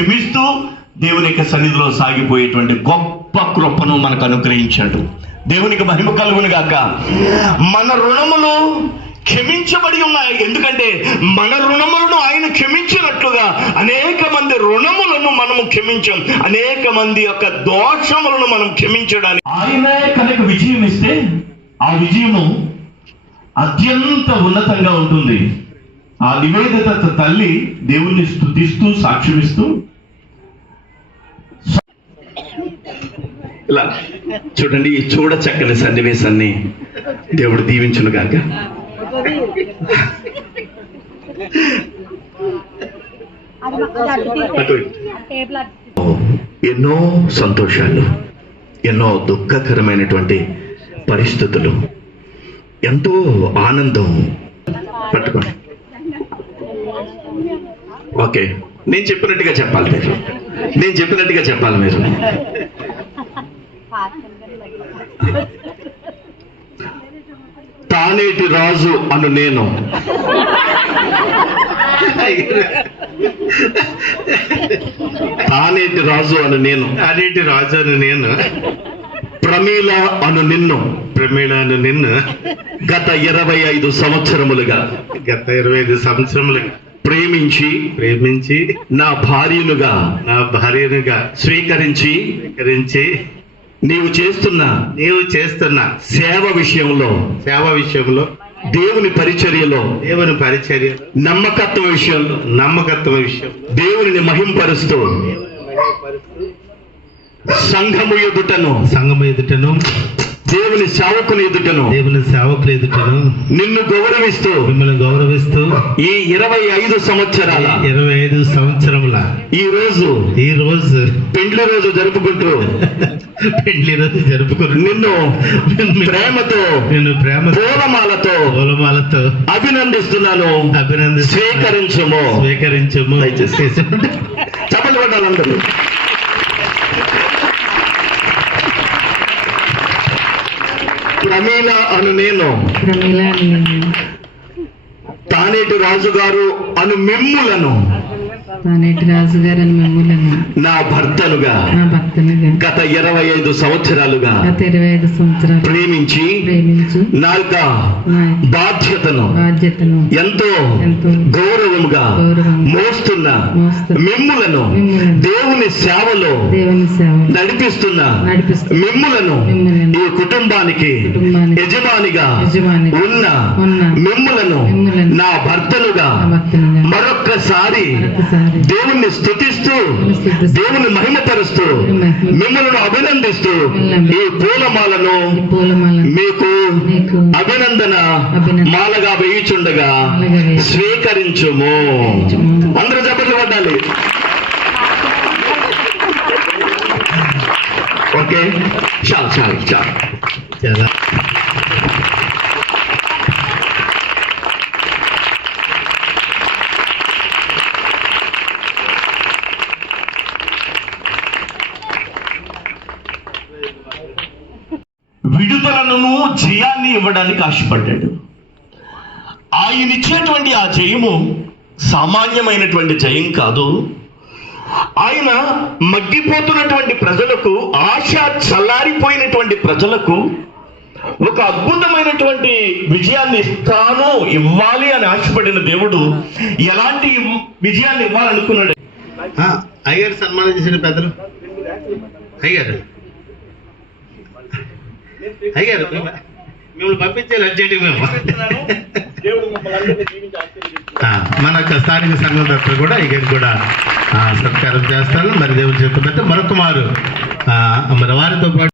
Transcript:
క్షమిస్తూ దేవుని యొక్క సన్నిధిలో సాగిపోయేటువంటి గొప్ప కృపను మనకు అనుగ్రహించాడు. దేవునికి మహిమ కలుగును గాక. మన రుణములు క్షమించబడి ఉన్నాయి. ఎందుకంటే మన రుణములను ఆయన క్షమించినట్లుగా అనేక మంది రుణములను మనము క్షమించాం. అనేక మంది యొక్క దోషములను మనం క్షమించడానికి ఆయనే కనుక విజయం ఇస్తే ఆ విజయము అత్యంత ఉన్నతంగా ఉంటుంది. ఆ నివేదిత తల్లి దేవుణ్ణి స్థుతిస్తూ సాక్ష్యమిస్తూ ఇలా చూడండి ఈ చూడ చక్కని సన్నివేశాన్ని దేవుడు దీవించును గాక. ఎన్నో సంతోషాలు ఎన్నో దుఃఖకరమైనటువంటి పరిస్థితులు ఎంతో ఆనందం. పట్టుకోండి. ఓకే నేను చెప్పినట్టుగా చెప్పాలి మీరు. నేను చెప్పినట్టుగా చెప్పాలి మీరు. తానేటి రాజు అను నేను. తానేటి రాజు అను నేను. అనేటి రాజాను నేను. ప్రమీల అను నిన్ను. ప్రమీళాను నిన్ను. గత ఇరవై ఐదు సంవత్సరములుగా. గత ఇరవై ఐదు సంవత్సరములుగా. ప్రేమించి. ప్రేమించి. నా భార్యనుగా. నా భార్యనుగా. స్వీకరించి. స్వీకరించి. నీవు చేస్తున్న నీవు చేస్తున్న సేవ విషయంలో సేవ విషయంలో దేవుని పరిచర్యలో దేవుని పరిచర్య. నమ్మకత్వం విషయంలో నమ్మకత్వం విషయంలో దేవునిని మహింపరుస్తూ సంఘము ఎదుటను సంగమ ఎదుటను దేవుని సేవకుని ఎదుటను. దేవుని సేవకులు ఎదుటను. నిన్ను గౌరవిస్తూ మిమ్మల్ని గౌరవిస్తూ ఈ ఇరవై ఐదు సంవత్సరాల. ఇరవై ఐదు సంవత్సరముల. ఈ రోజు ఈ రోజు. పెండ్లి రోజు జరుపుకుంటూ. పెళ్ళి రోజు జరుపుకుని నిన్ను ప్రేమతో నేను ప్రేమ పూలమాలతో పూలమాలతో అభినందిస్తున్నాను. అభినంది స్వీకరించము. స్వీకరించము. దయచేసి. చెప్పండి పడ్డారు ప్రమీల అను నేను. తానేటి రాజు గారు అను మిమ్ములను తానేటి రాజు గారని మిమ్ములను నా భక్తునిగా గత ఇరవై ఐదు సంవత్సరాలుగా గత ఇరవై ఐదు సంవత్సరాలు ప్రేమించి ప్రేమించు నా యొక్క నా బాధ్యతను బాధ్యతను ఎంతో గౌరవంగా మోస్తున్న మిమ్ములను దేవుని సేవలో దేవుని సేవ నడిపిస్తున్న నడిపిస్తూ మిమ్ములను ఈ కుటుంబానికి యజమానిగా ఉన్న మిమ్ములను నా భక్తునిగా మరొక్కసారి దేవుణ్ణి స్తుతిస్తూ దేవుని స్తుతిస్తూ, దేవుని మహిమపరుస్తూ మిమ్మల్ని అభినందిస్తూ ఈ పూలమాలను మీకు అభినందన మాలగా వేయుచుండగా స్వీకరించుము. అందరూ చెప్పట్లు పడ్డాలి ఓకే. చాలు చాలు చాలు. విడుదలను జయాన్ని ఇవ్వడానికి ఆశపడ్డాడు. ఆయన ఇచ్చేటువంటి ఆ జయము సామాన్యమైనటువంటి జయం కాదు. ఆయన మగ్గిపోతున్నటువంటి ప్రజలకు ఆశ చల్లారిపోయినటువంటి ప్రజలకు ఒక అద్భుతమైనటువంటి విజయాన్ని ఇస్తాను ఇవ్వాలి అని ఆశపడిన దేవుడు ఎలాంటి విజయాన్ని ఇవ్వాలనుకున్నాడు? అయ్యారు సన్మానం చేసిన పెద్దలు. అయ్యారు అయ్యారు మిమ్మల్ని అర్జెంటుగా మేము మన యొక్క స్థానిక సంఘం తరఫున కూడా అయ్యారు కూడా ఆ, సత్కారం చేస్తాను. మరి దేవుడు చెప్తున్నట్టు మరొక మారు ఆ, మరి వారితో పాటు